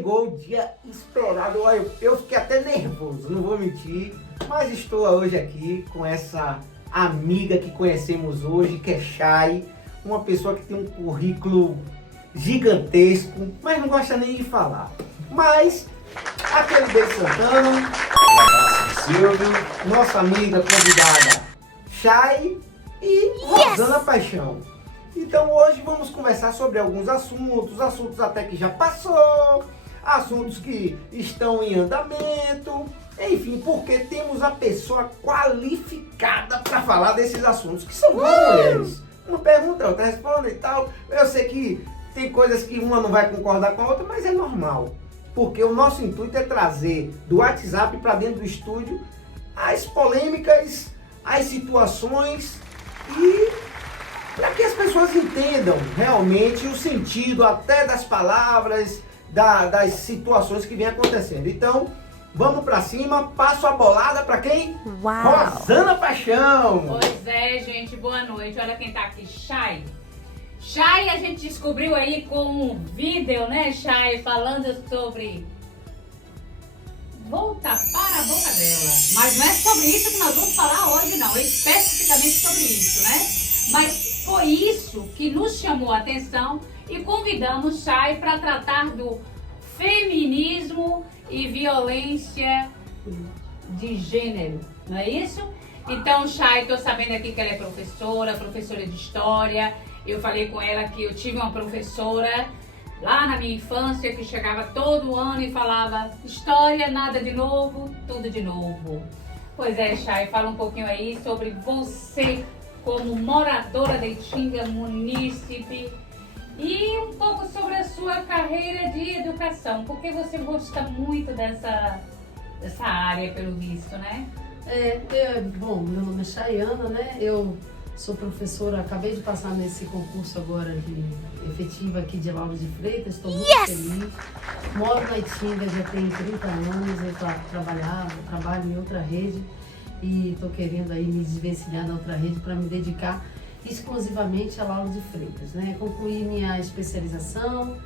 Chegou o dia esperado. Olha, eu fiquei até nervoso, não vou mentir, mas estou hoje aqui com essa amiga que conhecemos hoje, que é Chay, uma pessoa que tem um currículo gigantesco, mas não gosta nem de falar. Mas aquele beijo Santana, Silvio, nossa amiga convidada Chay e Rosana Paixão. Então hoje vamos conversar sobre alguns assuntos até que já passou, assuntos que estão em andamento, enfim, porque temos a pessoa qualificada para falar desses assuntos, que são duas mulheres. Uma pergunta, outra responde e tal. Eu sei que tem coisas que uma não vai concordar com a outra, mas é normal. Porque o nosso intuito é trazer do WhatsApp para dentro do estúdio as polêmicas, as situações e para que as pessoas entendam realmente o sentido até das palavras, das situações que vem acontecendo. Então, vamos para cima, passo a bolada para quem? Uau. Rosana Paixão! Pois é, gente, boa noite. Olha quem tá aqui, Chay. Chay, a gente descobriu aí com um vídeo, né, Chay, falando sobre vou tapar a boca dela. Mas não é sobre isso que nós vamos falar hoje, não. Especificamente sobre isso, né? Mas foi isso que nos chamou a atenção e convidamos Chay para tratar do feminismo e violência de gênero, não é isso? Então, Chay, tô sabendo aqui que ela é professora de história. Eu falei com ela que eu tive uma professora lá na minha infância que chegava todo ano e falava história, nada de novo, tudo de novo. Pois é, Chay, fala um pouquinho aí sobre você como moradora de Itinga, munícipe, e um pouco sobre a sua carreira de educação, porque você gosta muito dessa área, pelo visto, né? Bom, meu nome é Chayana, né? Eu sou professora, acabei de passar nesse concurso agora de efetiva aqui de Lauro de Freitas, estou muito feliz. Moro na Itinga já tem 30 anos, eu trabalho em outra rede e estou querendo aí me desvencilhar da outra rede para me dedicar exclusivamente a Lauro de Freitas, né? Concluí minha especialização,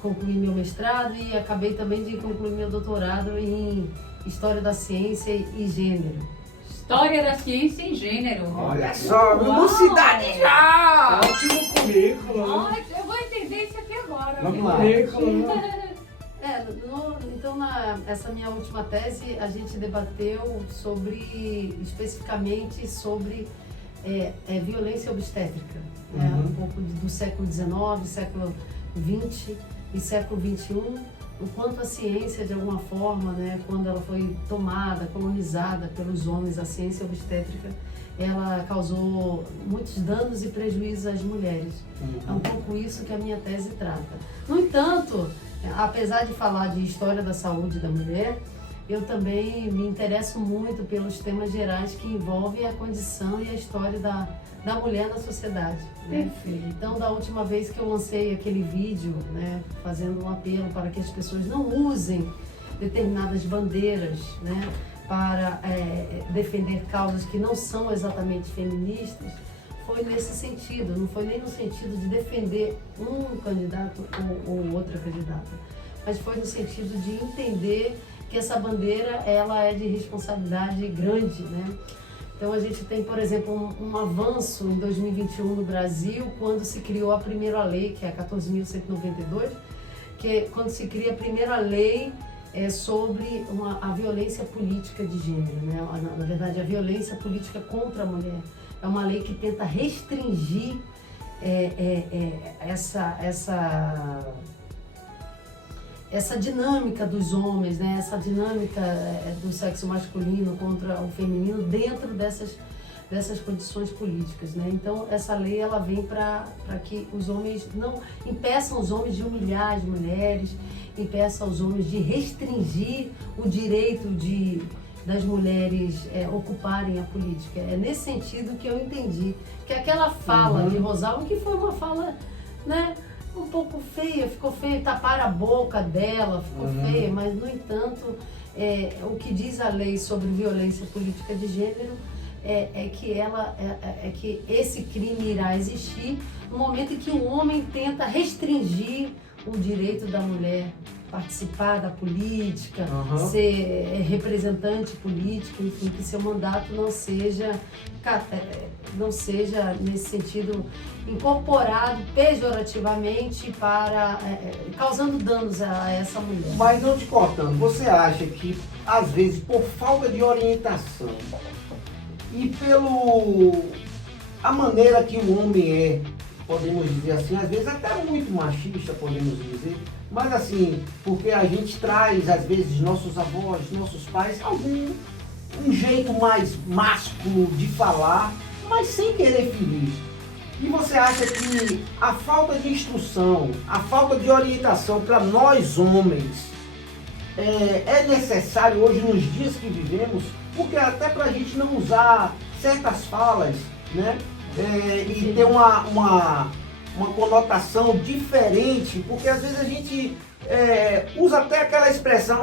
concluí meu mestrado e acabei também de concluir meu doutorado em História da Ciência e Gênero. História da Ciência e Gênero. Olha só, velocidade já! Ótimo currículo. Eu vou entender isso aqui agora. Vamos viu? lá. Currículo. Então, essa minha última tese, a gente debateu especificamente sobre violência obstétrica, né? Um pouco do século XIX, século XX e século XXI, o quanto a ciência, de alguma forma, né, quando ela foi tomada, colonizada pelos homens, a ciência obstétrica, ela causou muitos danos e prejuízos às mulheres. É um pouco isso que a minha tese trata. No entanto, apesar de falar de história da saúde da mulher, eu também me interesso muito pelos temas gerais que envolvem a condição e a história da mulher na sociedade, né? Então, da última vez que eu lancei aquele vídeo, né, fazendo um apelo para que as pessoas não usem determinadas bandeiras, né, para defender causas que não são exatamente feministas, foi nesse sentido, não foi nem no sentido de defender um candidato ou outra candidata, mas foi no sentido de entender que essa bandeira ela é de responsabilidade grande, né? Então a gente tem, por exemplo, um avanço em 2021 no Brasil, quando se criou a primeira lei, que é a 14.192, que é quando se cria a primeira lei sobre a violência política de gênero, né? Na verdade, a violência política contra a mulher. É uma lei que tenta restringir essa dinâmica dos homens, né? Essa dinâmica do sexo masculino contra o feminino dentro dessas condições políticas, né? Então, essa lei ela vem para que os homens não impeçam os homens de humilhar as mulheres, impeçam os homens de restringir o direito das mulheres ocuparem a política. É nesse sentido que eu entendi que aquela fala de Rosalba, que foi uma fala, né, um pouco feia, ficou feia, taparam a boca dela, ficou feia, mas, no entanto, o que diz a lei sobre violência política de gênero é que esse crime irá existir no momento em que o homem tenta restringir o direito da mulher participar da política, Uhum. ser representante político, enfim, que seu mandato não seja nesse sentido incorporado pejorativamente para causando danos a essa mulher. Mas não te cortando, você acha que, às vezes, por falta de orientação e a maneira que o homem é, podemos dizer assim, às vezes até muito machista, podemos dizer, mas assim, porque a gente traz, às vezes, nossos avós, nossos pais, um jeito mais másculo de falar, mas sem querer ferir. E você acha que a falta de instrução, a falta de orientação para nós homens é necessário hoje nos dias que vivemos, porque até para a gente não usar certas falas, né? E ter uma conotação diferente, porque às vezes a gente usa até aquela expressão,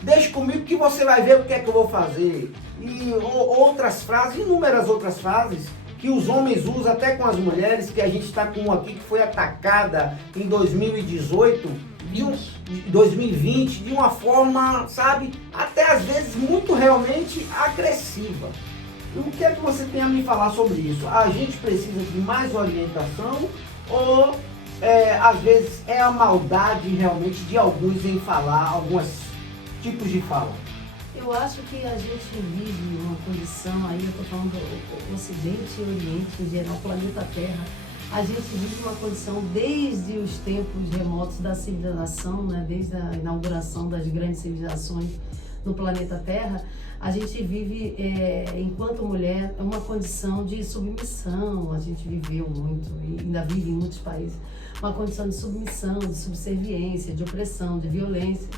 deixa comigo que você vai ver o que é que eu vou fazer. E outras frases, inúmeras outras frases, que os homens usam até com as mulheres, que a gente está com uma aqui que foi atacada em 2018, 2020, de uma forma, sabe, até às vezes muito realmente agressiva. O que é que você tem a me falar sobre isso? A gente precisa de mais orientação ou às vezes é a maldade realmente de alguns em falar alguns tipos de fala? Eu acho que a gente vive uma condição, aí eu estou falando do Ocidente e Oriente, em geral, planeta Terra, a gente vive uma condição desde os tempos remotos da civilização, né, desde a inauguração das grandes civilizações no planeta Terra, a gente vive, enquanto mulher, uma condição de submissão, a gente viveu muito, e ainda vive em muitos países, uma condição de submissão, de subserviência, de opressão, de violência,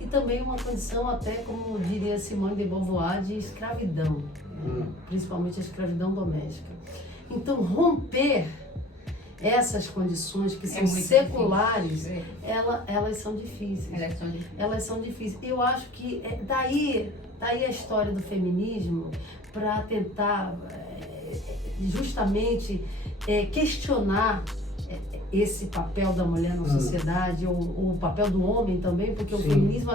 e também uma condição até, como diria Simone de Beauvoir, de escravidão, principalmente a escravidão doméstica. Então, romper essas condições que são seculares, elas são difíceis. Elas são difíceis. Eu acho que daí a história do feminismo para tentar justamente questionar esse papel da mulher na sociedade, ou o papel do homem também, porque o feminismo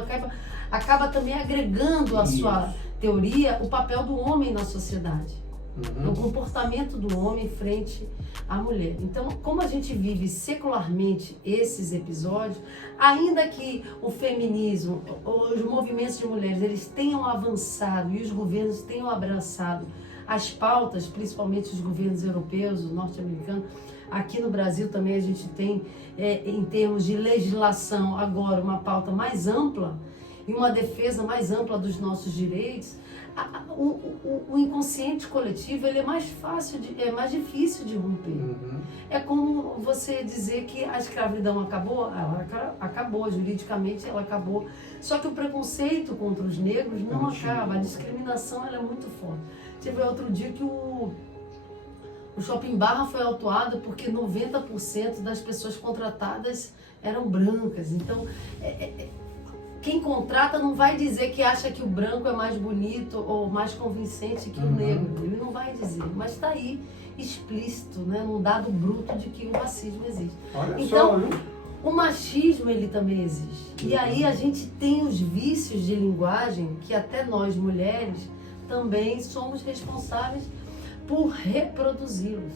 acaba também agregando à sua teoria o papel do homem na sociedade. O comportamento do homem frente à mulher. Então, como a gente vive secularmente esses episódios, ainda que o feminismo, os movimentos de mulheres, eles tenham avançado e os governos tenham abraçado as pautas, principalmente os governos europeus, os norte-americanos, aqui no Brasil também a gente tem, em termos de legislação, agora uma pauta mais ampla e uma defesa mais ampla dos nossos direitos. O inconsciente coletivo, ele é mais difícil de romper. É como você dizer que a escravidão acabou, ela acabou, juridicamente ela acabou. Só que o preconceito contra os negros não acaba, a discriminação ela é muito forte. Tive outro dia que o Shopping Barra foi autuado porque 90% das pessoas contratadas eram brancas. Então, quem contrata não vai dizer que acha que o branco é mais bonito ou mais convincente que o negro. Ele não vai dizer, mas está aí explícito, né, num dado bruto de que o racismo existe. Olha então, só, né? O machismo, ele também existe. E aí a gente tem os vícios de linguagem que até nós, mulheres, também somos responsáveis por reproduzi-los.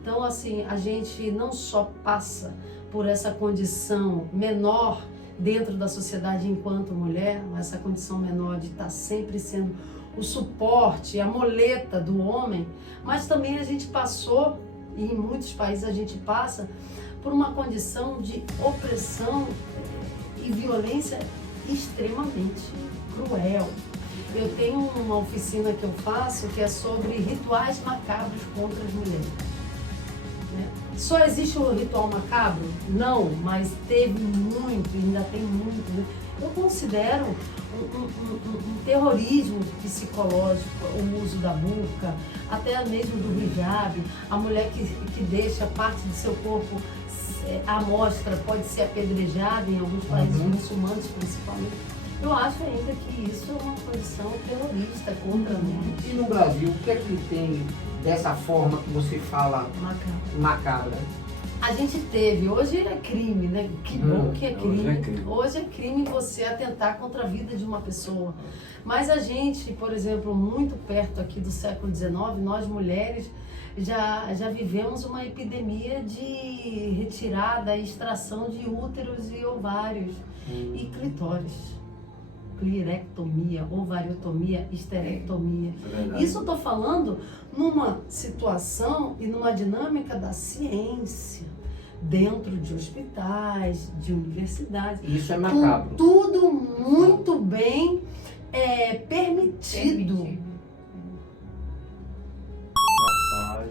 Então, assim, a gente não só passa por essa condição menor dentro da sociedade enquanto mulher, essa condição menor de estar sempre sendo o suporte, a moleta do homem, mas também a gente passou, e em muitos países a gente passa, por uma condição de opressão e violência extremamente cruel. Eu tenho uma oficina que eu faço que é sobre rituais macabros contra as mulheres. Só existe o ritual macabro? Não, mas teve muito, ainda tem muito. Né? Eu considero um terrorismo psicológico o uso da burca, até mesmo do hijab, a mulher que deixa parte do seu corpo à mostra, pode ser apedrejada em alguns países muçulmanos principalmente. Eu acho ainda que isso é uma condição terrorista contra nós. E no Brasil, o que é que tem dessa forma que você fala macabra? A gente teve, hoje é crime, né? Que bom que é crime. Hoje é crime. Hoje é crime você atentar contra a vida de uma pessoa. Mas a gente, por exemplo, muito perto aqui do século XIX, nós mulheres já vivemos uma epidemia de retirada e extração de úteros e ovários e clitóris. Clirectomia, ovariotomia, esterectomia. Isso eu estou falando numa situação e numa dinâmica da ciência, dentro de hospitais, de universidades. Isso é macabro. Com tudo muito bem permitido.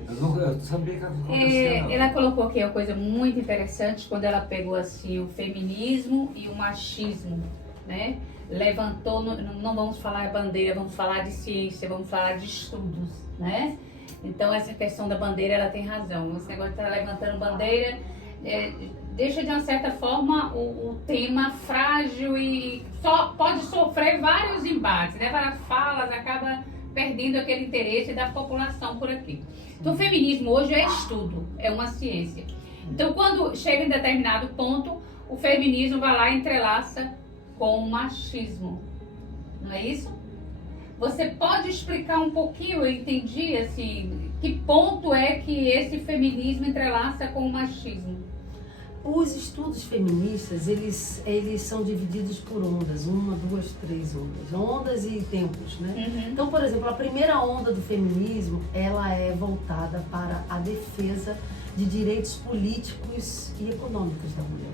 Eu sabia que acontecia, não. Ela colocou aqui uma coisa muito interessante quando ela pegou assim o feminismo e o machismo, né? Levantou, não vamos falar de bandeira, vamos falar de ciência, vamos falar de estudos, né? Então essa questão da bandeira, ela tem razão. Esse negócio de estar levantando bandeira deixa de uma certa forma o tema frágil e só pode sofrer vários embates, né? Várias falas, acaba perdendo aquele interesse da população por aqui. Então o feminismo hoje é estudo, é uma ciência. Então quando chega em determinado ponto, o feminismo vai lá e entrelaça com o machismo, não é isso? Você pode explicar um pouquinho, eu entendi, assim, que ponto é que esse feminismo entrelaça com o machismo? Os estudos feministas, eles são divididos por ondas, 1, 2, 3 ondas. Ondas e tempos, né? Uhum. Então, por exemplo, a primeira onda do feminismo, ela é voltada para a defesa de direitos políticos e econômicos da mulher.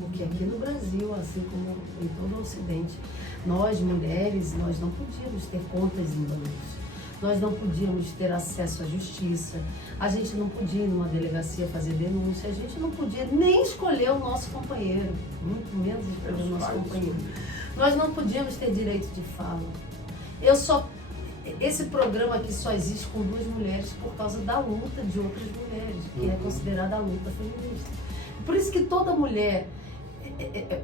Porque aqui no Brasil, assim como em todo o Ocidente, nós mulheres, nós não podíamos ter contas em bancos. Nós não podíamos ter acesso à justiça, a gente não podia ir numa delegacia fazer denúncia, a gente não podia nem escolher o nosso companheiro, muito menos escolher o nosso companheiro. Nós não podíamos ter direito de fala. Esse programa aqui só existe com 2 mulheres por causa da luta de outras mulheres, que é considerada a luta feminista. Por isso que toda mulher...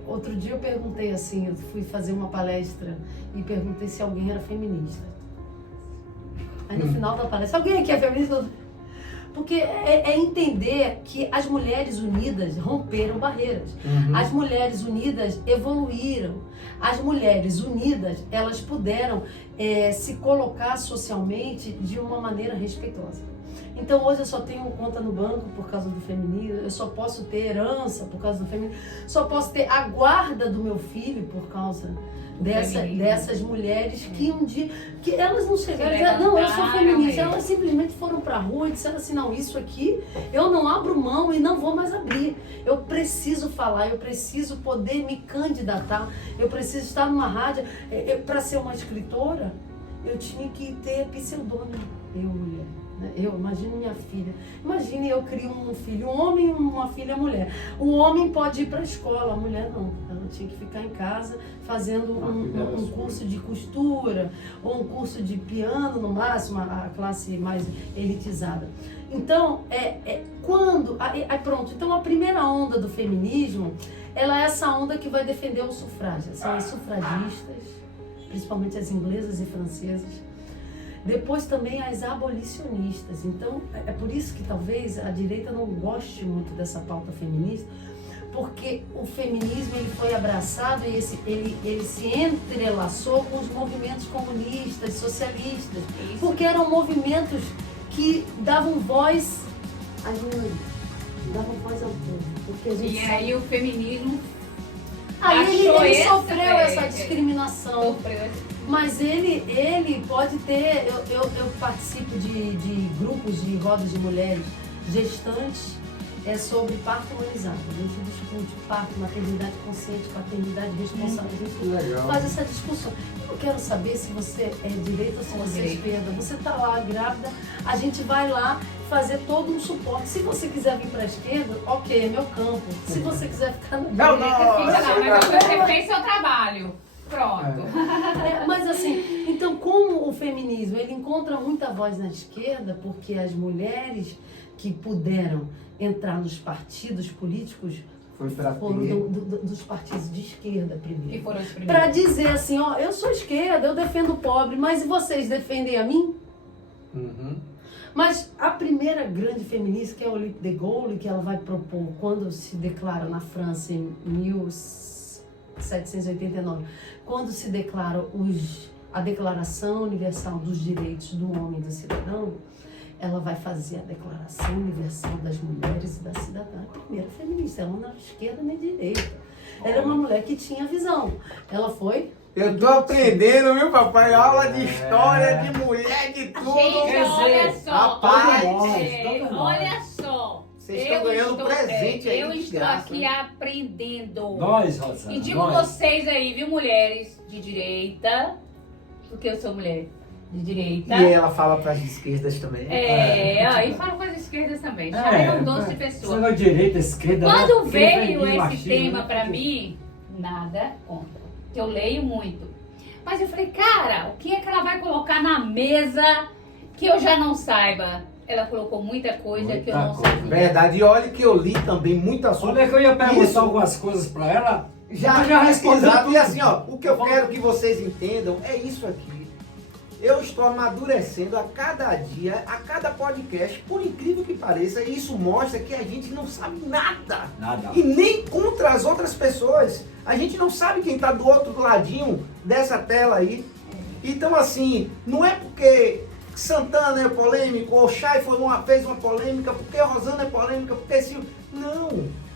Outro dia eu perguntei assim, eu fui fazer uma palestra e perguntei se alguém era feminista. Aí no final da palestra, alguém aqui é feminista? Porque é entender que as mulheres unidas romperam barreiras. As mulheres unidas evoluíram. As mulheres unidas, elas puderam se colocar socialmente de uma maneira respeitosa. Então hoje eu só tenho conta no banco por causa do feminismo, eu só posso ter herança por causa do feminismo, só posso ter a guarda do meu filho por causa dessas mulheres que um dia, que elas não chegaram e disseram, não, eu sou feminista, elas simplesmente foram pra rua e disseram assim, não, isso aqui eu não abro mão e não vou mais abrir, eu preciso falar, eu preciso poder me candidatar, eu preciso estar numa rádio, para ser uma escritora, eu tinha que ter pseudônimo, mulher. Eu imagino minha filha. Imagine eu crio um filho, um homem e uma filha mulher. O homem pode ir para a escola, a mulher não. Ela tinha que ficar em casa fazendo um curso de costura ou um curso de piano, no máximo, a classe mais elitizada. Então, pronto. Então, a primeira onda do feminismo, ela é essa onda que vai defender o sufrágio. São as sufragistas, principalmente as inglesas e francesas. Depois também as abolicionistas. Então, é por isso que talvez a direita não goste muito dessa pauta feminista, porque o feminismo ele foi abraçado e ele se entrelaçou com os movimentos comunistas, socialistas, porque eram movimentos que davam voz às minorias, davam voz ao povo. Porque a gente aí o feminismo aí ele sofreu essa discriminação. Mas ele pode ter, eu participo de grupos de rodas de mulheres gestantes, sobre parto humanizado. A gente discute parto, maternidade consciente, paternidade responsável. A gente faz essa discussão. Eu não quero saber se você é direita ou se você é esquerda. Você está lá grávida, a gente vai lá fazer todo um suporte. Se você quiser vir para a esquerda, ok, é meu campo. Se você quiser ficar na direita, mas você fez seu trabalho. Pronto. Mas assim, então como o feminismo ele encontra muita voz na esquerda, porque as mulheres que puderam entrar nos partidos políticos foram dos partidos de esquerda primeiro. Para dizer assim, eu sou esquerda, eu defendo o pobre, mas vocês defendem a mim? Mas a primeira grande feminista, que é a Olympe de Gaulle, que ela vai propor quando se declara na França em 1789, quando se declara a Declaração Universal dos Direitos do Homem e do Cidadão, ela vai fazer a Declaração Universal das Mulheres e da Cidadã. A primeira feminista, ela não era esquerda nem direita. Ela era uma mulher que tinha visão. Ela foi... Eu tô aprendendo, viu, papai? Aula de história, de mulher, de tudo. Gente, olha só. Rapaz, olha só. Vocês estão ganhando presente aí Eu de estou graça, aqui né? aprendendo. Nós, Rosana, E digo nós. vocês aí, viu, mulheres de direita, porque eu sou mulher de direita. E ela fala para as esquerdas também. E falo com as esquerdas também. Já um doce de pessoa. Você vai direita, esquerda. Quando veio feminino, esse machismo, tema né? pra mim, nada contra. Que eu leio muito. Mas eu falei, cara, o que é que ela vai colocar na mesa que eu já não saiba? Ela colocou muita coisa que eu não Muita coisa. sabia. Verdade, e olha que eu li também muito assunto. Olha que eu ia perguntar Isso. algumas coisas pra ela. Já respondeu exato. tudo. E assim, ó, o que eu quero que vocês entendam é isso aqui. Eu estou amadurecendo a cada dia, a cada podcast, por incrível que pareça, e isso mostra que a gente não sabe nada. Nada. E nem contra as outras pessoas. A gente não sabe quem está do outro ladinho dessa tela aí. Então, assim, não é porque Santana é polêmico, ou Chay fez uma polêmica, porque Rosana é polêmica, porque esse... Não.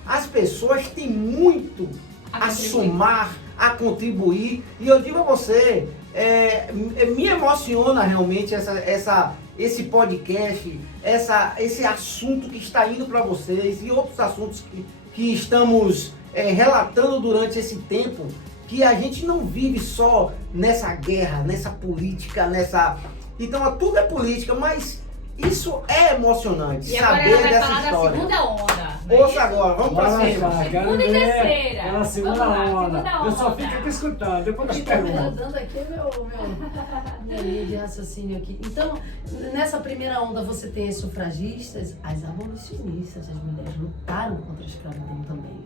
As pessoas têm muito a somar, a contribuir. E eu digo a você, me emociona realmente esse podcast, esse assunto que está indo para vocês e outros assuntos que estamos relatando durante esse tempo, que a gente não vive só nessa guerra, nessa política, Então tudo é política, mas isso é emocionante, E agora saber ela vai dessa falar da história. segunda onda. não é Ouça isso? agora, vamos para Vai, cima. vai, quero Segunda e ver terceira. Aquela segunda Vamos lá, onda. segunda Eu só onda. fico aqui escutando, depois das Estou perguntas. dando aqui minha linha de raciocínio aqui. Então, nessa primeira onda você tem as sufragistas, as abolicionistas, as mulheres lutaram contra a escravidão também.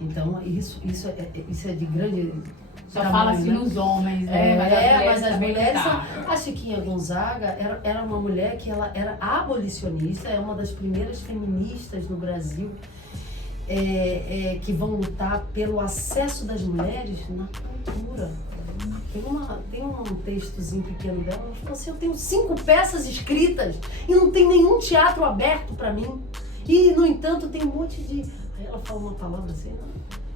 Então, isso é de grande... Só fala assim né? nos homens, né? Mas as também mulheres... lutaram. A Chiquinha Gonzaga era uma mulher que ela era abolicionista, é uma das primeiras feministas no Brasil que vão lutar pelo acesso das mulheres na cultura. Tem um textozinho pequeno dela, ela falou assim, eu tenho 5 peças escritas e não tem nenhum teatro aberto para mim. E, no entanto, tem um monte de... Aí ela fala uma palavra assim,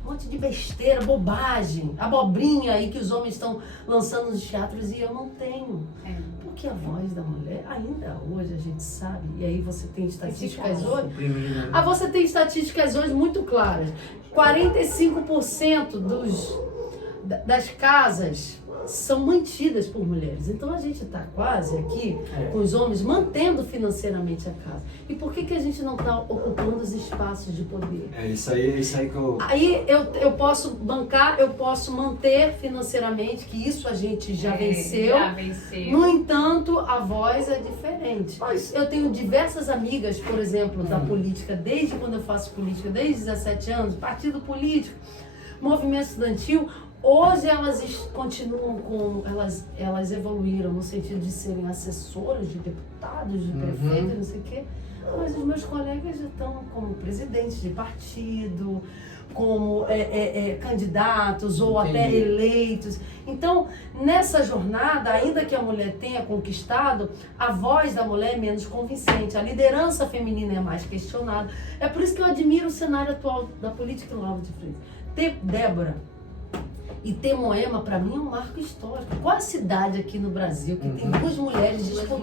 um monte de besteira, bobagem, abobrinha aí que os homens estão lançando nos teatros e eu não tenho. Porque a voz da mulher, ainda hoje a gente sabe, e aí você tem estatísticas hoje, você tem estatísticas hoje muito claras. 45% das casas são mantidas por mulheres. Então a gente está quase aqui com os homens mantendo financeiramente a casa. E por que a gente não está ocupando os espaços de poder? É isso aí que eu... Aí eu posso bancar, eu posso manter financeiramente, que isso a gente já venceu. Já venceu. No entanto, a voz é diferente. Eu tenho diversas amigas, por exemplo, da política, desde quando eu faço política, desde 17 anos, partido político, movimento estudantil. Hoje elas continuam elas evoluíram no sentido de serem assessoras de deputados, de prefeitos, não sei o quê. Mas os meus colegas já estão como presidentes de partido, como candidatos ou até eleitos. Então, nessa jornada, ainda que a mulher tenha conquistado, a voz da mulher é menos convincente, a liderança feminina é mais questionada. É por isso que eu admiro o cenário atual da política no Lauro de Freitas. Ter Débora e ter Moema, para mim, é um marco histórico. Qual a cidade aqui no Brasil que tem 2 mulheres disputando?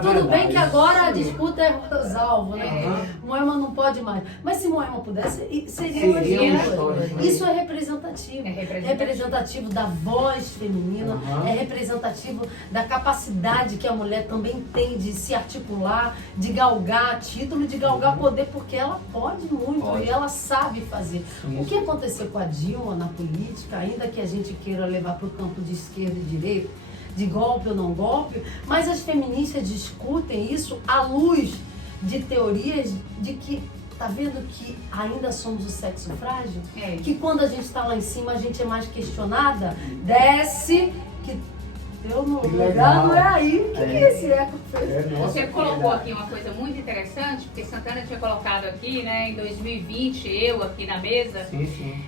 Tudo verdade. bem que agora a disputa é Rosalvo, né? Moema não pode mais. Mas se Moema pudesse, seria uma história. Isso é representativo. É representativo da voz feminina, é representativo da capacidade que a mulher também tem de se articular, de galgar título, de galgar poder, porque ela pode muito e ela sabe fazer. O que aconteceu com a Dilma na política, ainda que a gente queira levar para o campo de esquerda e direita, de golpe ou não golpe, mas as feministas discutem isso à luz de teorias de que, tá vendo que ainda somos o sexo frágil? Que quando a gente está lá em cima a gente é mais questionada, desce, que Eu no Que lugar legal. não é aí. O que é esse eco que fez? Você colocou aqui uma coisa muito interessante, porque Santana tinha colocado aqui, né, em 2020, eu aqui na mesa. Sim, sim.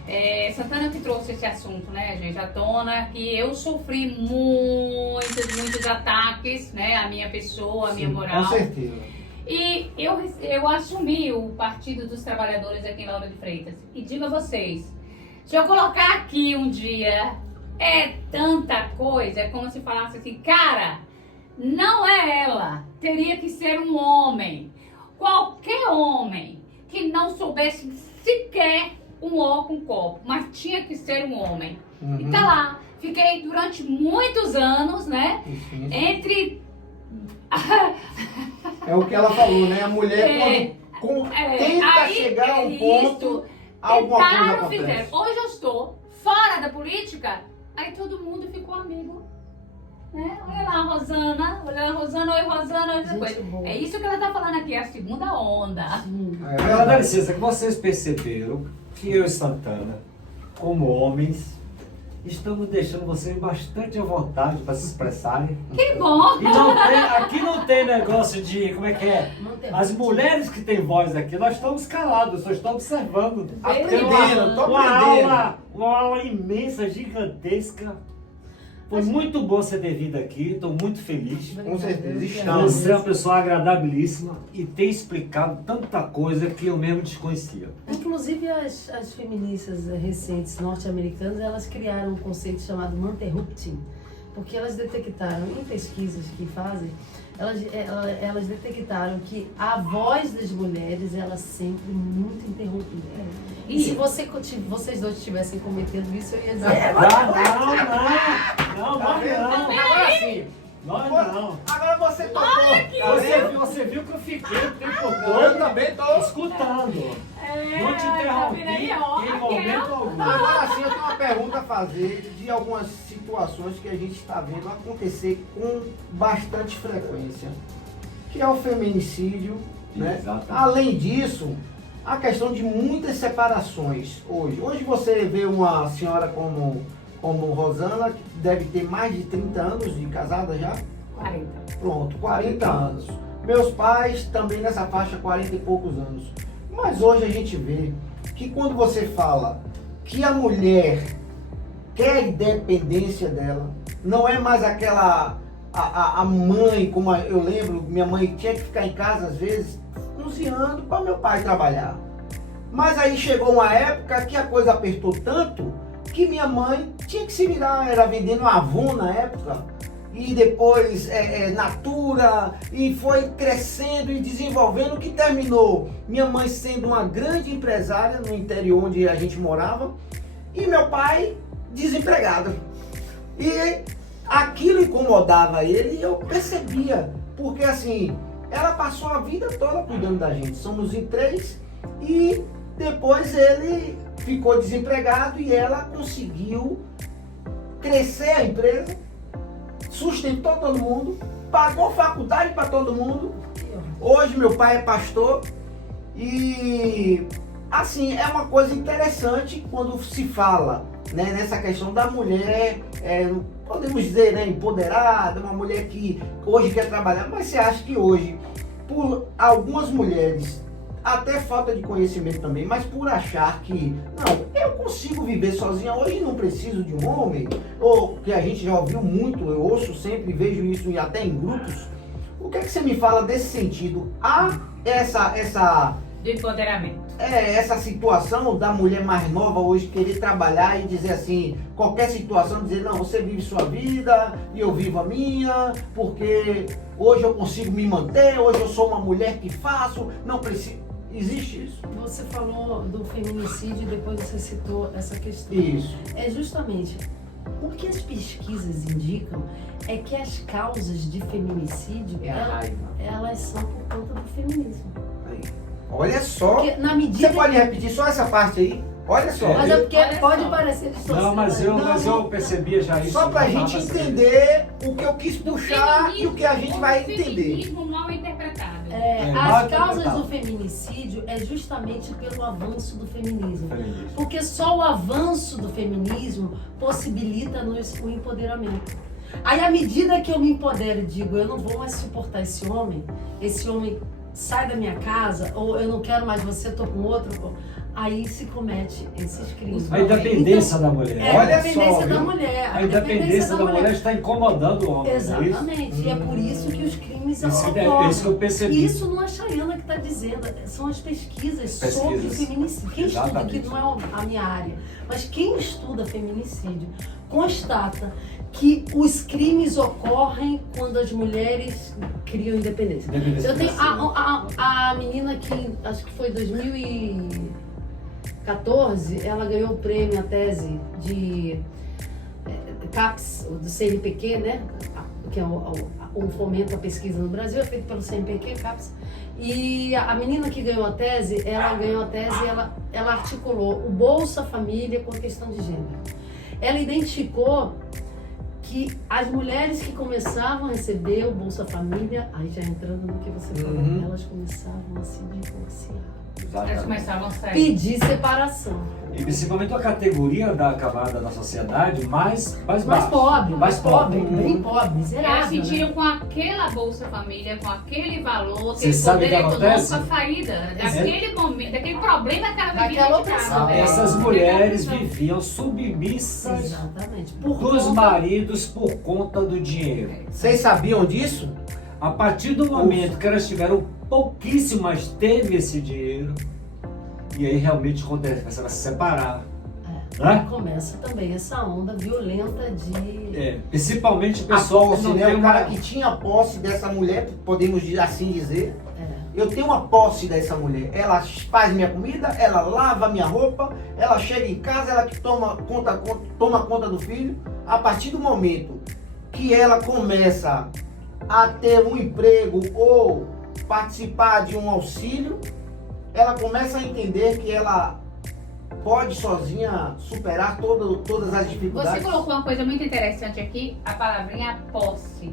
Santana que trouxe esse assunto, né, gente, à tona, que eu sofri muitos ataques, né, à minha pessoa, à minha Sim, moral. com certeza. E eu assumi o Partido dos Trabalhadores aqui em Lauro de Freitas. E digo a vocês, se eu colocar aqui um dia, é tanta coisa, é como se falasse assim, cara, não é ela, teria que ser um homem. Qualquer homem que não soubesse sequer um ó com copo, mas tinha que ser um homem. Uhum. E tá lá, fiquei durante muitos anos, né, Isso. entre... É o que ela falou, né? A mulher quando tenta aí, chegar a um isso, ponto, alguma coisa tentaram, acontece. fizeram. Hoje eu estou fora da política, aí todo mundo ficou amigo. Né? Olha lá a Rosana, oi Rosana, essa Gente coisa. boa. É isso que ela tá falando aqui, a segunda onda. É Agora, dá verdade. licença, que vocês perceberam que eu e Santana, como homens, estamos deixando vocês bastante à vontade para se expressarem. Que bom! E aqui não tem negócio de, como é que é? As mulheres que têm voz aqui, nós estamos calados, só estamos observando. Aprendendo, tô Uma aprendendo. aula imensa, gigantesca. Foi muito bom você ter vindo aqui, estou muito feliz. Com certeza, estamos. Você é uma pessoa agradabilíssima e tem explicado tanta coisa que eu mesmo desconhecia. Inclusive as feministas recentes norte-americanas, elas criaram um conceito chamado Manterrupting, porque elas detectaram, em pesquisas que fazem, elas detectaram que a voz das mulheres, ela sempre muito interrompida. E se vocês dois estivessem cometendo isso, eu ia dizer... Não, Agora sim. Nós não. Agora você tocou. Você viu que eu fiquei o tempo Eu todo também tô. escutando. Não te interrompi em momento algum. Agora sim, eu tenho uma pergunta a fazer de algumas situações que a gente está vendo acontecer com bastante frequência, que é o feminicídio, né? Exatamente. Além disso, a questão de muitas separações hoje. Hoje você vê uma senhora como Rosana, que deve ter mais de 30 anos de casada já. 40. Pronto, 40 anos. Meus pais também nessa faixa, 40 e poucos anos. Mas hoje a gente vê que quando você fala que a mulher quer a independência dela, não é mais aquela a mãe, como eu lembro, minha mãe tinha que ficar em casa às vezes cozinhando para meu pai trabalhar. Mas aí chegou uma época que a coisa apertou tanto que minha mãe tinha que se virar, era vendendo Avon na época, e depois Natura, e foi crescendo e desenvolvendo, que terminou minha mãe sendo uma grande empresária no interior onde a gente morava, e meu pai desempregado. E aquilo incomodava ele e eu percebia, porque assim, ela passou a vida toda cuidando da gente, somos em 3, e depois ele ficou desempregado e ela conseguiu crescer a empresa, sustentou todo mundo, pagou faculdade para todo mundo. Hoje meu pai é pastor e assim, é uma coisa interessante quando se fala, né, nessa questão da mulher, podemos dizer, né, empoderada, uma mulher que hoje quer trabalhar, mas você acha que hoje, por algumas mulheres, até falta de conhecimento também, mas por achar que, não, eu consigo viver sozinha hoje, não preciso de um homem, ou que a gente já ouviu muito, eu ouço sempre, vejo isso até em grupos, o que é que você me fala desse sentido? Há De empoderamento. essa situação da mulher mais nova hoje querer trabalhar e dizer assim, qualquer situação, dizer, não, você vive sua vida e eu vivo a minha, porque hoje eu consigo me manter, hoje eu sou uma mulher que faço, não preciso. Existe isso? Você falou do feminicídio e depois você citou essa questão. Isso. É justamente o que as pesquisas indicam é que as causas de feminicídio elas são por conta do feminismo. Aí. Olha só. Porque na medida Você pode repetir só essa parte aí? Olha só. Mas é porque Olha pode só. parecer distorcido. Não, mas eu percebia já isso. Só pra não gente tava sabendo. entender o que eu quis puxar e o que a gente vai O entender. feminismo mal interpretado. mal As causas interpretado. do feminicídio é justamente pelo avanço do feminismo. Feminismo. Porque só o avanço do feminismo possibilita-nos o empoderamento. Aí, à medida que eu me empodero e digo, eu não vou mais suportar esse homem sai da minha casa, ou eu não quero mais você, tô com outro, aí se comete esses crimes. A independência Então, da mulher. É a Olha independência só, da viu? mulher. A independência da mulher está incomodando o homem. Exatamente. E é por isso que os crimes Isso ocorrem. é isso que eu percebi. E isso não é a Chayana que está dizendo, são as pesquisas sobre feminicídio. Quem estuda aqui não é a minha área, mas quem estuda feminicídio constata que os crimes ocorrem quando as mulheres criam independência. Eu tenho a menina que, acho que foi 2014, ela ganhou o prêmio, a tese de CAPES, do CNPq, né? Que é o fomento à pesquisa no Brasil, é feito pelo CNPq, CAPES. E a menina que ganhou a tese, ela articulou o Bolsa Família com a questão de gênero. Ela identificou que as mulheres que começavam a receber o Bolsa Família, aí já entrando no que você falou, elas começavam a se divorciar. Elas começavam a sair. Pedir separação. E principalmente a categoria da camada da sociedade mais pobre, bem pobre, Elas miserável. sentiram com aquela Bolsa Família, com aquele valor, Você aquele sabe poder o que acontece? econômico, a saída daquele momento, daquele problema que ela vivia Daquela dentro de casa. opressão. Essas mulheres viviam submissas Exatamente. dos maridos por conta do dinheiro. Vocês sabiam disso? A partir do momento que elas tiveram pouquíssimo, mas teve esse dinheiro, e aí realmente começaram a se separar. Né? Começa também essa onda violenta de... Principalmente o A pessoal posse, que não né? tem O cara uma... que tinha posse dessa mulher, podemos assim dizer. É. Eu tenho uma posse dessa mulher. Ela faz minha comida, ela lava minha roupa, ela chega em casa, ela que toma conta do filho. A partir do momento que ela começa a ter um emprego ou participar de um auxílio, ela começa a entender que ela pode sozinha superar todas as dificuldades. Você colocou uma coisa muito interessante aqui, a palavrinha posse,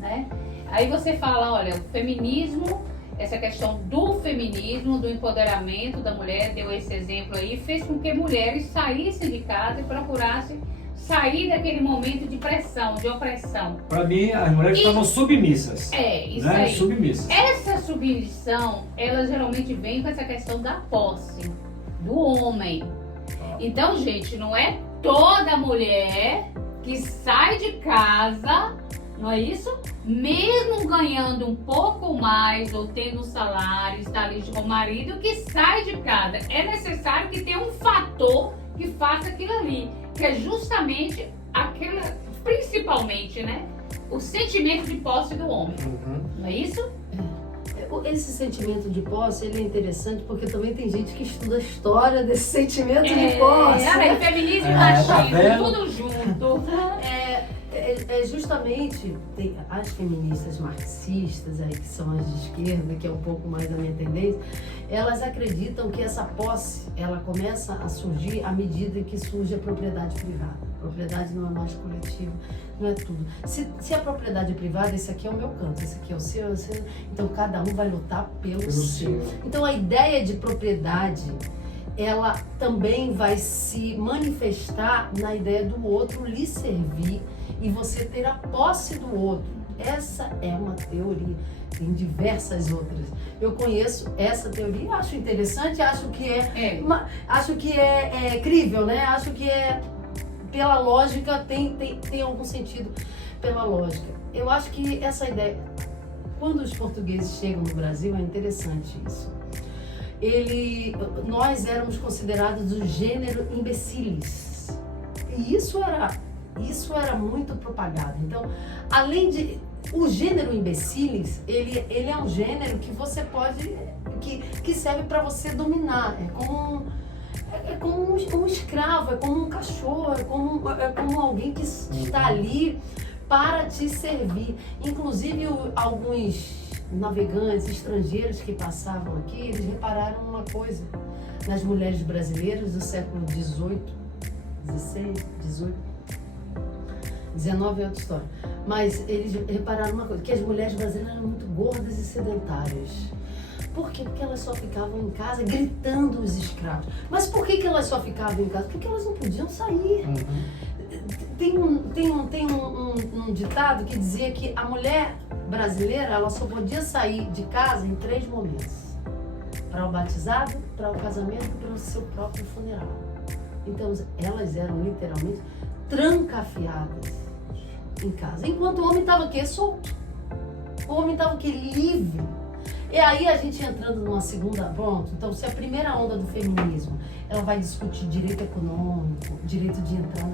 né? Aí você fala, olha, o feminismo, essa questão do feminismo, do empoderamento da mulher, deu esse exemplo aí, fez com que mulheres saíssem de casa e procurassem sair daquele momento de pressão, de opressão. Para mim, as mulheres estavam submissas. Isso né? aí. Submissas. Essa submissão, ela geralmente vem com essa questão da posse, do homem. Então, gente, não é toda mulher que sai de casa, não é isso? Mesmo ganhando um pouco mais ou tendo salário, está ali com o marido, que sai de casa. É necessário que tenha um fator que faça aquilo ali, que é justamente aquela, principalmente, né? O sentimento de posse do homem. Não é isso? Esse sentimento de posse, ele é interessante porque também tem gente que estuda a história desse sentimento de posse. Feminismo e tá machismo, vendo? tudo junto. Justamente, tem as feministas marxistas, aí, que são as de esquerda, que é um pouco mais a minha tendência, elas acreditam que essa posse, ela começa a surgir à medida que surge a propriedade privada. A propriedade não é mais coletiva, não é tudo. Se a propriedade é privada, esse aqui é o meu canto, esse aqui é o seu, então cada um vai lutar pelo seu. Então a ideia de propriedade, ela também vai se manifestar na ideia do outro lhe servir e você ter a posse do outro. Essa é uma teoria, tem diversas outras. Eu conheço essa teoria, acho interessante, acho que é crível, né? Acho que pela lógica, tem algum sentido pela lógica. Eu acho que essa ideia, quando os portugueses chegam no Brasil, é interessante isso. Nós éramos considerados o gênero imbecilis. E isso era muito propagado. Então, além de... O gênero imbecilis, ele é um gênero que você pode... que serve para você dominar. É como um escravo, é como um cachorro, é como alguém que está ali para te servir. Inclusive, alguns navegantes estrangeiros que passavam aqui, eles repararam uma coisa nas mulheres brasileiras do século XVIII, XVI, XVIII, XIX é outra história. Mas eles repararam uma coisa, que as mulheres brasileiras eram muito gordas e sedentárias. Por quê? Porque elas só ficavam em casa gritando os escravos. Mas por que elas só ficavam em casa? Porque elas não podiam sair. Tem um um ditado que dizia que a mulher brasileira, ela só podia sair de casa em 3 momentos. Para o batizado, para o casamento e para o seu próprio funeral. Então, elas eram literalmente trancafiadas em casa. Enquanto o homem estava aqui solto. O homem estava aqui livre. E aí a gente entrando numa segunda, pronto. Então, se a primeira onda do feminismo, ela vai discutir direito econômico, direito de entrar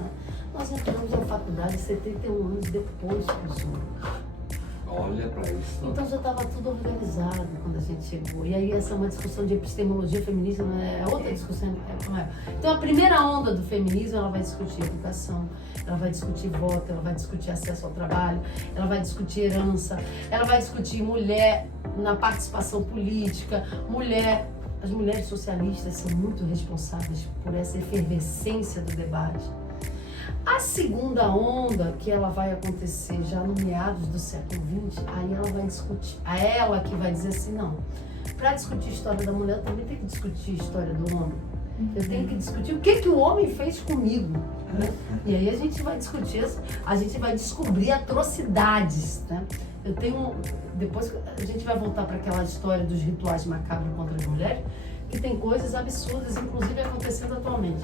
Nós entramos na faculdade 71 anos depois que os homens. Olha para isso. Então já estava tudo organizado quando a gente chegou. E aí essa é uma discussão de epistemologia feminista, né? É outra discussão. Então a primeira onda do feminismo, ela vai discutir educação, ela vai discutir voto, ela vai discutir acesso ao trabalho, ela vai discutir herança, ela vai discutir mulher na participação política, as mulheres socialistas são muito responsáveis por essa efervescência do debate. A segunda onda, que ela vai acontecer já no meados do século XX, aí ela vai discutir, ela que vai dizer assim, não, para discutir a história da mulher, eu também tenho que discutir a história do homem. Eu tenho que discutir o que o homem fez comigo. Né? E aí a gente vai discutir, a gente vai descobrir atrocidades. Né? Depois a gente vai voltar para aquela história dos rituais macabros contra as mulheres, que tem coisas absurdas, inclusive acontecendo atualmente.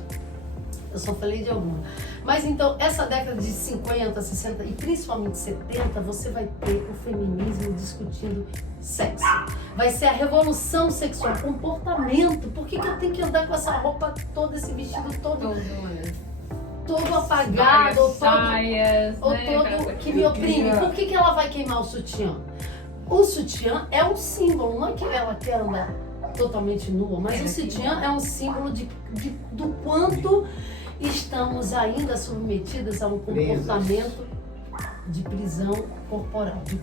Eu só falei de alguma. Mas então, essa década de 50, 60 e principalmente 70, você vai ter o feminismo discutindo sexo. Vai ser a revolução sexual, comportamento. Por que eu tenho que andar com essa roupa toda, esse vestido todo apagado, ou todo que me oprime? Por que ela vai queimar o sutiã? O sutiã é um símbolo, não é que ela quer andar totalmente nua, mas o sutiã é um símbolo do quanto estamos ainda submetidas a um comportamento de prisão corporal, de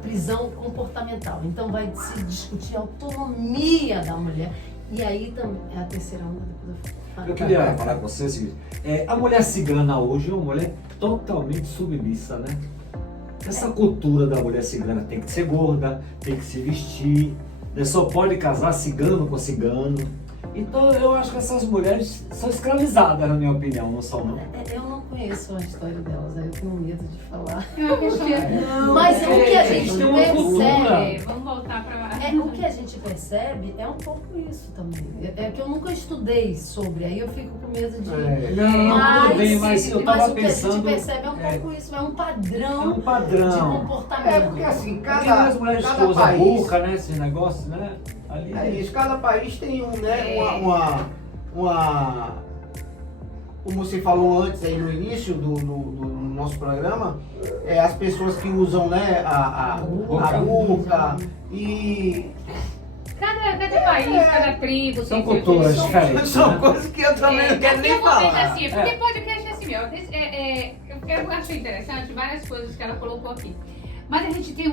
prisão comportamental. Então vai se discutir a autonomia da mulher. E aí também é a terceira onda. Eu queria falar com você o seguinte, a mulher cigana hoje é uma mulher totalmente submissa, né? Essa cultura da mulher cigana tem que ser gorda, tem que se vestir, né? Só pode casar cigano com cigano. Então eu acho que essas mulheres são escravizadas, na minha opinião, não são não? Eu não conheço a história delas, aí eu tenho medo de falar. Não, mas o que a gente tem uma percebe, vamos voltar para o que a gente percebe é um pouco isso também. É que eu nunca estudei sobre, aí eu fico com medo de... Tudo bem, mas eu tava o que pensando... a gente percebe é um pouco isso, é um padrão, É um padrão. de comportamento. Porque assim, Porque as mulheres cada usam país... boca, né, esse negócio, né? Ali, É isso, cada país tem como você falou antes aí no início do nosso programa, as pessoas que usam, né, a boca e... Cada país, cada tribo São tem culturas seu- diferentes. São né? coisas que eu também não quero nem eu vou dizer falar. assim, porque podcast é assim, ó, eu achei interessante várias coisas que ela colocou aqui. Mas a gente tem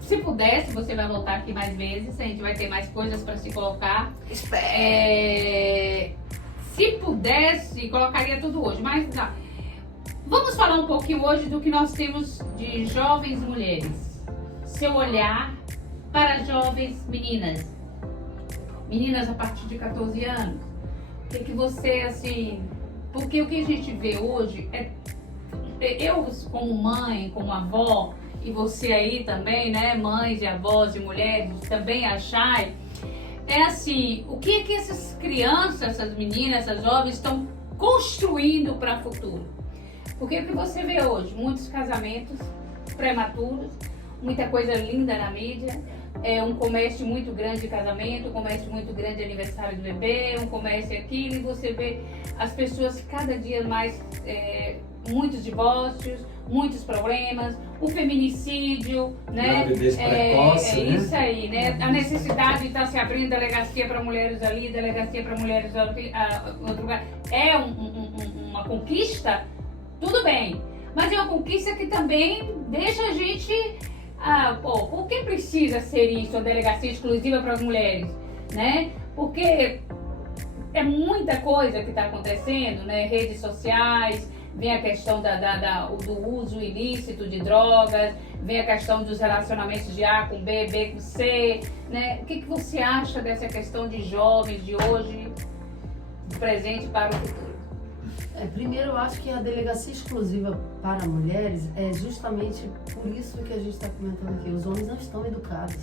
se pudesse, você vai voltar aqui mais vezes, a gente vai ter mais coisas para se colocar. Se pudesse, colocaria tudo hoje, mas não. Vamos falar um pouquinho hoje do que nós temos de jovens mulheres. Seu olhar para jovens meninas a partir de 14 anos. O que você, assim... Porque o que a gente vê hoje eu como mãe, como avó, e você aí também, né, mães e avós e mulheres, também a Chay, assim, o que essas crianças, essas meninas, essas jovens estão construindo para o futuro? Porque o que você vê hoje, muitos casamentos prematuros, muita coisa linda na mídia, um comércio muito grande de casamento, um comércio muito grande de aniversário do bebê, um comércio aquilo, e você vê as pessoas cada dia mais, muitos divórcios, muitos problemas, o feminicídio, né? Gravidez precoce, né? Isso aí, né? A necessidade de estar se abrindo delegacia para mulheres ali, delegacia para mulheres em outro lugar. É uma conquista, tudo bem, mas é uma conquista que também deixa a gente... por que precisa ser isso, a delegacia exclusiva para as mulheres, né? Porque é muita coisa que está acontecendo, né? Redes sociais, vem a questão do uso ilícito de drogas, vem a questão dos relacionamentos de A com B, B com C, né? O que você acha dessa questão de jovens de hoje, do presente para o futuro? Primeiro, eu acho que a delegacia exclusiva para mulheres é justamente por isso que a gente está comentando aqui. Os homens não estão educados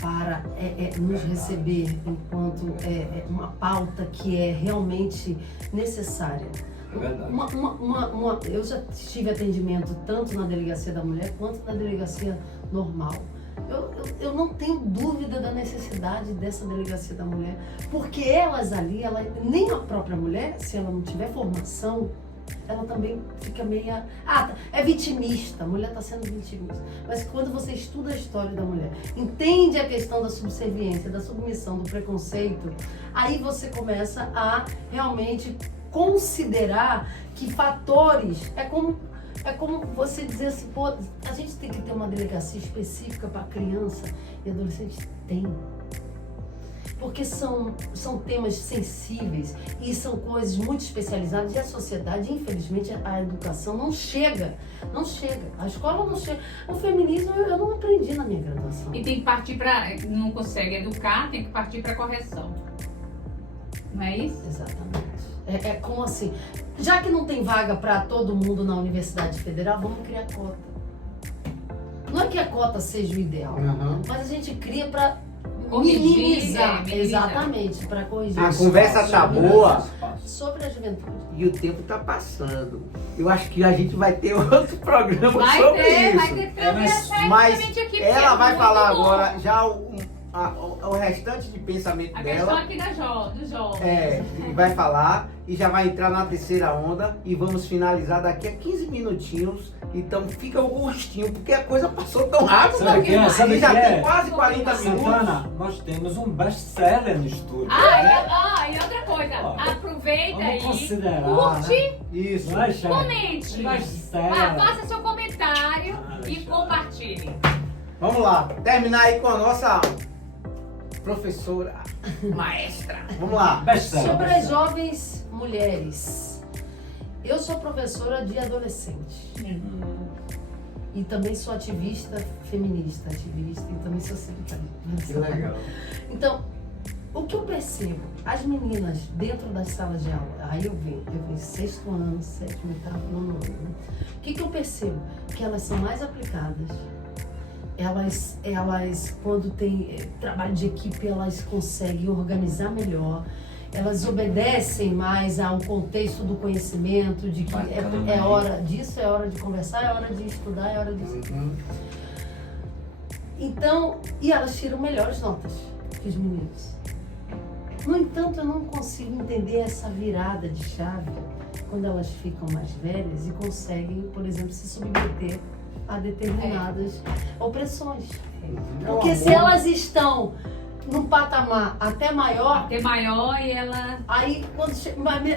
para nos receber enquanto uma pauta que é realmente necessária. É verdade. Eu já tive atendimento tanto na delegacia da mulher quanto na delegacia normal. Eu não tenho dúvida da necessidade dessa delegacia da mulher, porque elas ali, nem a própria mulher, se ela não tiver formação, ela também fica meia... é vitimista, a mulher está sendo vitimista. Mas quando você estuda a história da mulher, entende a questão da subserviência, da submissão, do preconceito, aí você começa a realmente considerar que fatores... É como você dizer assim, pô, a gente tem que ter uma delegacia específica para criança e adolescente. Tem. Porque são temas sensíveis e são coisas muito especializadas e a sociedade, infelizmente, a educação não chega. Não chega. A escola não chega. O feminismo eu não aprendi na minha graduação. E tem que partir para... Não consegue educar, tem que partir para correção. Não é isso? Exatamente. É como assim, já que não tem vaga para todo mundo na Universidade Federal, vamos criar cota. Não é que a cota seja o ideal, mas a gente cria para minimizar. Exatamente, para corrigir. A conversa tá boa sobre a juventude. e o tempo tá passando. Eu acho que a gente vai ter outro programa Vai sobre ter isso. que trazer Mas aqui, porque ela é vai muito falar bom. agora já o restante de pensamento A dela. questão aqui do jovem. E vai falar e já vai entrar na terceira onda e vamos finalizar daqui a 15 minutinhos. Então fica o gostinho, porque a coisa passou tão rápido. Sabe o que é? Sabe E o já que tem é? quase 40 minutos. Santana, nós temos um best-seller no estúdio. E outra coisa, Ó, aproveita vamos aí, considerar, curte, né? Isso. Vai, chefe. comente, Best-seller. faça seu comentário e deixa. compartilhe. Vamos lá, terminar aí com a nossa professora, maestra. Vamos lá. Best-seller. Sobre as jovens mulheres. Eu sou professora de adolescente. E também sou ativista feminista, e também sou secretária. Que legal. Então, o que eu percebo, as meninas dentro das salas de aula, aí eu venho 6º ano, 7º, 8º, 9º ano. O que eu percebo? Que elas são mais aplicadas. Elas quando tem trabalho de equipe, elas conseguem organizar melhor. Elas obedecem mais ao contexto do conhecimento, de que é hora disso, é hora de conversar, é hora de estudar, é hora de... Então, e elas tiram melhores notas que os meninos. No entanto, eu não consigo entender essa virada de chave quando elas ficam mais velhas e conseguem, por exemplo, se submeter a determinadas opressões. Porque se elas estão num patamar até maior, E ela... aí quando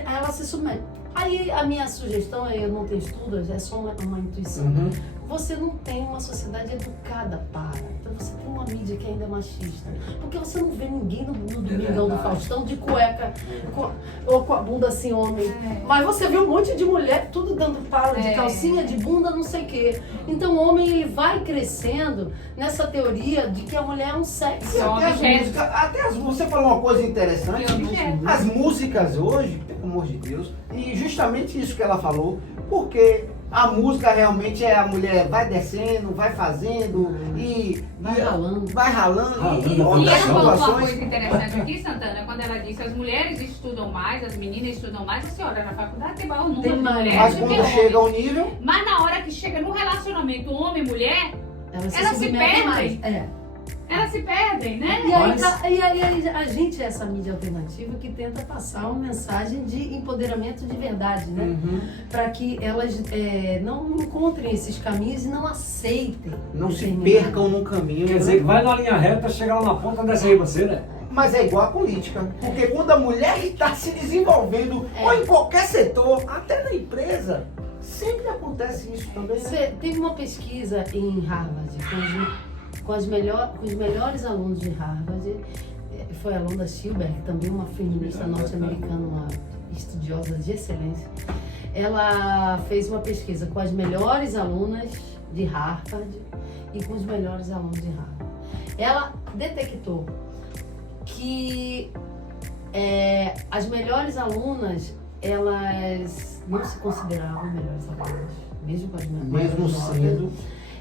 ela se submete. Aí a minha sugestão, eu não tenho estudos, é só uma intuição. Você não tem uma sociedade educada para. Então você tem uma mídia que ainda é machista. Porque você não vê ninguém no Domingão do Faustão de cueca ou com a bunda assim, homem. Mas você vê um monte de mulher, tudo dando pala de calcinha, de bunda, não sei o quê. Então o homem ele vai crescendo nessa teoria de que a mulher é um sexo. Até as músicas, você falou uma coisa interessante. Que objeto. As músicas hoje, pelo amor de Deus, e justamente isso que ela falou, porque a música realmente é a mulher vai descendo, vai fazendo e Vai ralando. Vai ralando e E outras ela falou uma situações. coisa interessante aqui, Santana, quando ela disse as mulheres estudam mais, as meninas estudam mais, a senhora na faculdade tem maior número Tem de mais. mulheres Mas do que quando chega homens. ao nível, Mas na hora que chega no relacionamento homem-mulher, Elas Elas se submetem perdem. mais. elas se perdem, né? E aí, Mas- e aí a gente é essa mídia alternativa que tenta passar uma mensagem de empoderamento de verdade, né? Para que elas não encontrem esses caminhos e não aceitem. não se determinados. percam num caminho. Quer dizer que vai na linha reta, chega lá na ponta dessa ribanceira. Mas é igual a política. Porque quando a mulher está se desenvolvendo, ou em qualquer setor, até na empresa, sempre acontece isso também, né? Teve uma pesquisa em Harvard com os melhores alunos de Harvard. Foi a Alonda Schilberg, também uma feminista norte-americana, uma estudiosa de excelência. Ela fez uma pesquisa com as melhores alunas de Harvard e com os melhores alunos de Harvard. Ela detectou que as melhores alunas, elas não se consideravam melhores alunas, mesmo com as Mesmo jovens. sendo.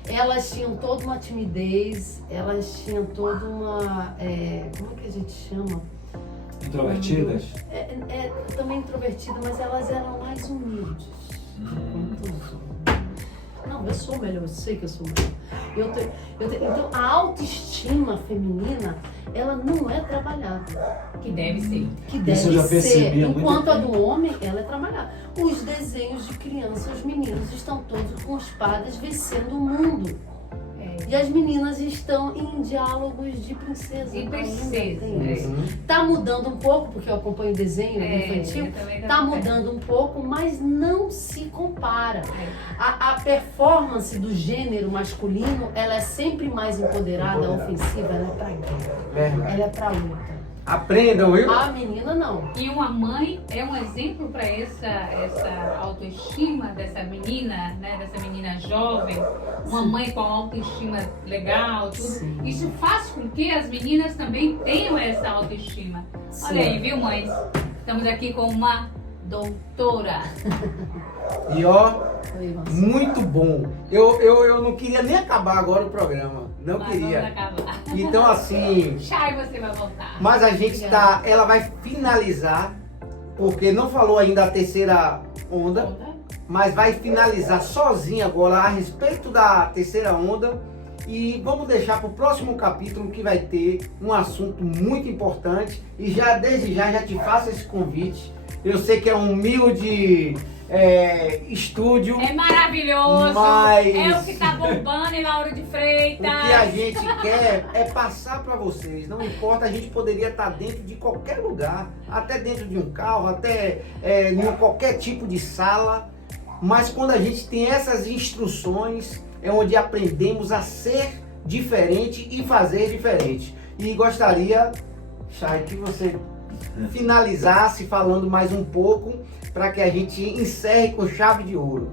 Elas tinham toda uma timidez, elas tinham toda uma, como é que a gente chama? Introvertidas? Também introvertida, mas elas eram mais humildes. Não, eu sou melhor, eu sei que eu sou melhor. Então, a autoestima feminina, ela não é trabalhada. Que deve ser. Que Isso eu já deve percebi ser. há muito Enquanto a tempo. do homem, ela é trabalhada. Os desenhos de criança, os meninos estão todos com espadas vencendo o mundo. E as meninas estão em diálogos de princesa. De princesa, Ainda tem isso. Uhum. Tá mudando um pouco, porque eu acompanho o desenho infantil. eu também Tá gosto. mudando um pouco, mas não se compara. A performance do gênero masculino, ela é sempre mais empoderada, ofensiva, ela é pra guerra. Ela é pra luta. Aprendam, viu? A menina não. E uma mãe é um exemplo para essa autoestima dessa menina, né? Dessa menina jovem. Uma mãe com autoestima legal, tudo. Sim. Isso faz com que as meninas também tenham essa autoestima. Olha aí, viu, mães? Estamos aqui com uma doutora. E ó, Foi, nossa. muito bom. Eu não queria nem acabar agora o programa. Não Mas queria. vamos acabar. Então assim, Chay, você vai voltar. mas a gente tá. Ela vai finalizar, porque não falou ainda a terceira onda, Volta. mas vai finalizar sozinha agora a respeito da terceira onda. E vamos deixar para o próximo capítulo, que vai ter um assunto muito importante. E já desde já te faço esse convite. Eu sei que é um humilde estúdio. É maravilhoso. Mas- É o que tá bombando em Lauro de O Freitas. que a gente quer é passar para vocês. Não importa, a gente poderia estar dentro de qualquer lugar, até dentro de um carro, até em qualquer tipo de sala. Mas quando a gente tem essas instruções, é onde aprendemos a ser diferente e fazer diferente. E gostaria, Chay, que você finalizasse falando mais um pouco para que a gente encerre com chave de ouro.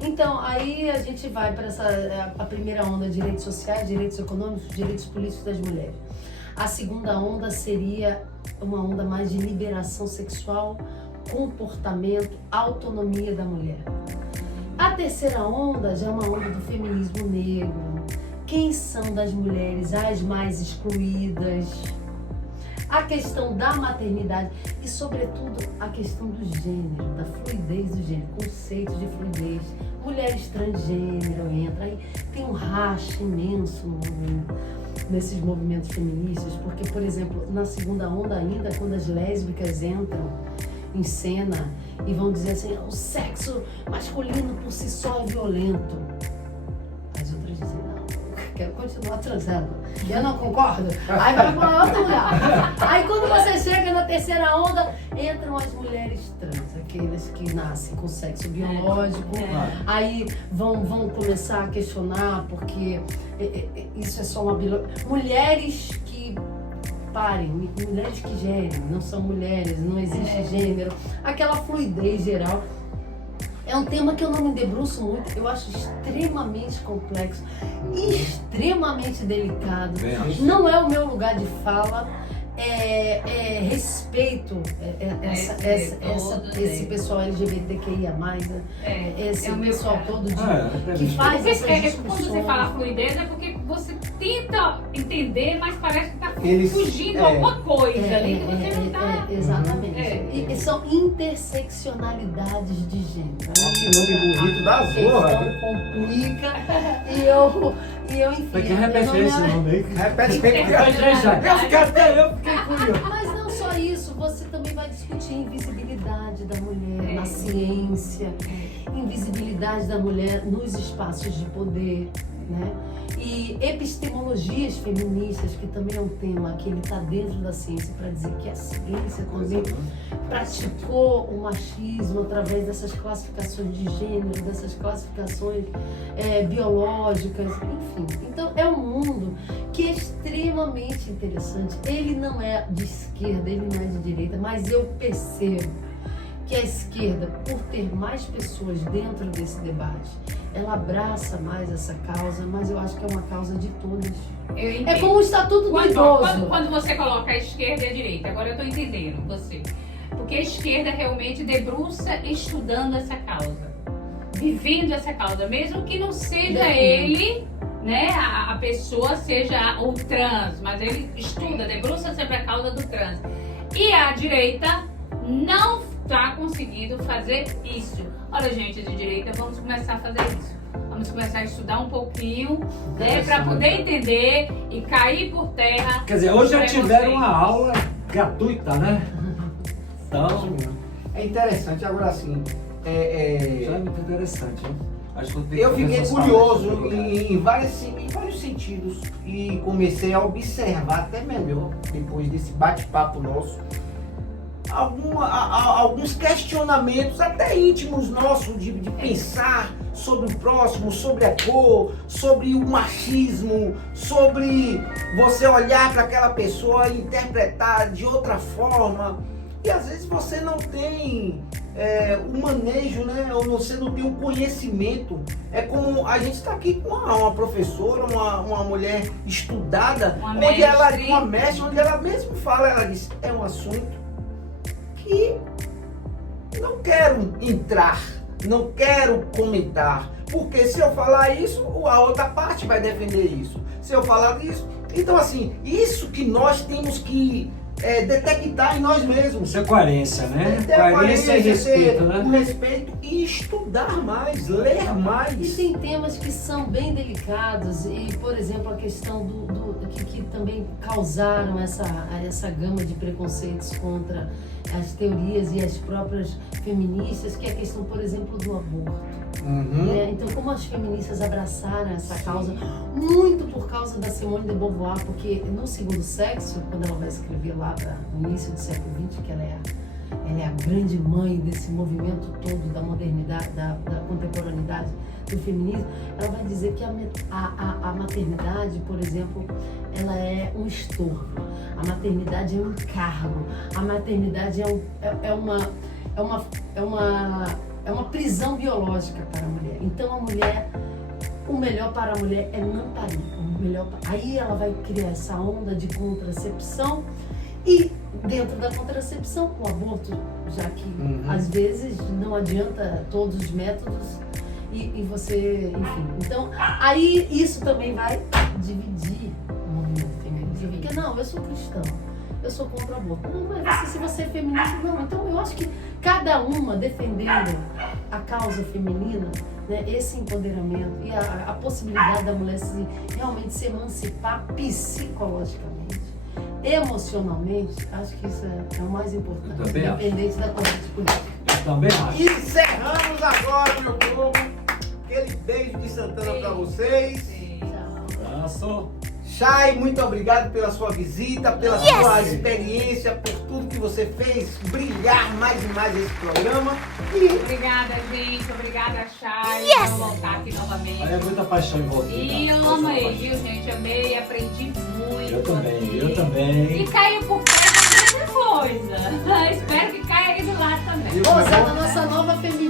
Então, aí a gente vai para a primeira onda, direitos sociais, direitos econômicos, direitos políticos das mulheres. A segunda onda seria uma onda mais de liberação sexual, comportamento, autonomia da mulher. A terceira onda já é uma onda do feminismo negro. Quem são das mulheres as mais excluídas? A questão da maternidade e, sobretudo, a questão do gênero, da fluidez do gênero, conceito de fluidez. Mulheres transgênero entra, aí tem um racha imenso nesses movimentos feministas, porque, por exemplo, na segunda onda ainda, quando as lésbicas entram em cena e vão dizer assim, o sexo masculino por si só é violento. As outras dizem, não, quero continuar transando. Eu não concordo. Aí vai para outro lugar. Aí quando você chega na terceira onda, entram as mulheres trans, aquelas que nascem com sexo biológico. Aí vão começar a questionar, porque isso é só uma mulheres que parem, mulheres que gerem, não são mulheres, não existe gênero, aquela fluidez geral. É um tema que eu não me debruço muito, eu acho extremamente complexo, extremamente delicado. Bem, acho. Não é o meu lugar de fala, respeito esse pessoal LGBTQIA+, esse é o meu pessoal caso. todo que Mas faz essas Quando discussões. você fala fluidez é porque você tenta entender, mas parece que tá Eles- fugindo alguma coisa ali que você não tá. Exatamente. É. E são interseccionalidades de gênero. Que nome bonito da A questão zorra. complica e eu enfim. Pra que eu repete não esse me- nome aí? Repete Repete aí, Chay. Eu fiquei curioso. Mas não só isso, você também vai discutir invisibilidade da mulher na ciência, invisibilidade da mulher nos espaços de poder, né? E epistemologias feministas, que também é um tema que ele está dentro da ciência para dizer que a ciência também praticou o machismo através dessas classificações de gênero, dessas classificações biológicas, enfim. Então é um mundo que é extremamente interessante. Ele não é de esquerda, ele não é de direita, mas eu percebo que a esquerda, por ter mais pessoas dentro desse debate, ela abraça mais essa causa, mas eu acho que é uma causa de todas. Eu É entendo. como o Estatuto do Idoso. Quando você coloca a esquerda e a direita, agora eu tô entendendo você. Porque a esquerda realmente debruça estudando essa causa, vivendo essa causa, mesmo que não seja ele, né, a pessoa seja o trans, mas ele estuda, debruça sempre a causa do trans. E a direita não está conseguindo fazer isso. Olha, gente de direita, vamos começar a fazer isso. Vamos começar a estudar um pouquinho, né, para poder entender e cair por terra. Quer dizer, hoje já tiveram uma aula gratuita, né? Então, É interessante, agora assim, já é muito interessante, hein? Acho que vou ter que eu fiquei começar a curioso falar isso. em vários sentidos e comecei a observar até melhor, depois desse bate-papo nosso, alguns questionamentos até íntimos nossos de pensar sobre o próximo, sobre a cor, sobre o machismo, sobre você olhar para aquela pessoa e interpretar de outra forma. E às vezes você não tem o manejo, né? Ou você não tem o conhecimento. É como a gente está aqui com uma professora, uma mulher estudada, Uma mestre, onde ela mesmo fala, ela diz, é um assunto que não quero entrar, não quero comentar, porque se eu falar isso, a outra parte vai defender isso. Se eu falar isso, então assim, isso que nós temos que detectar em nós mesmos. Isso é coerência, né? Ter a Coerência e respeito, o né? respeito e estudar mais, ler E mais. tem temas que são bem delicados e, por exemplo, a questão que também causaram essa gama de preconceitos contra as teorias e as próprias feministas, que é a questão, por exemplo, do aborto. Então, como as feministas abraçaram essa causa, muito por causa da Simone de Beauvoir, porque no Segundo Sexo, quando ela vai escrever lá para o início do século XX, que ela é a grande mãe desse movimento todo da modernidade, da contemporaneidade do feminismo, ela vai dizer que a maternidade, por exemplo, ela é um estorvo, a maternidade é um encargo, a maternidade é uma prisão biológica para a mulher. Então a mulher, o melhor para a mulher é não parir. Aí ela vai criar essa onda de contracepção e dentro da contracepção o aborto, já que às vezes não adianta todos os métodos e você, enfim. Então aí isso também vai dividir o movimento feminista. Porque não, eu sou cristão, eu sou contra o aborto. Não, mas se você é feminista, não. Então eu acho que cada uma defendendo a causa feminina, né, esse empoderamento e a possibilidade da mulher realmente se emancipar psicologicamente, emocionalmente, acho que isso é o mais importante, independente da corrente política. Eu também acho. Encerramos agora, meu povo. Aquele beijo de Santana para vocês. Abraço. Chay, muito obrigado pela sua visita, pela sua experiência, por tudo que você fez brilhar mais e mais esse programa. Obrigada, gente. Obrigada, Chay. Vamos voltar aqui novamente. É muita paixão envolvida. E eu amei, viu, gente? Amei, aprendi muito. Eu também, aqui. eu também. E caiu por terra muita coisa. Espero que caia aqui do lado também. Moçada, a nossa nova feminista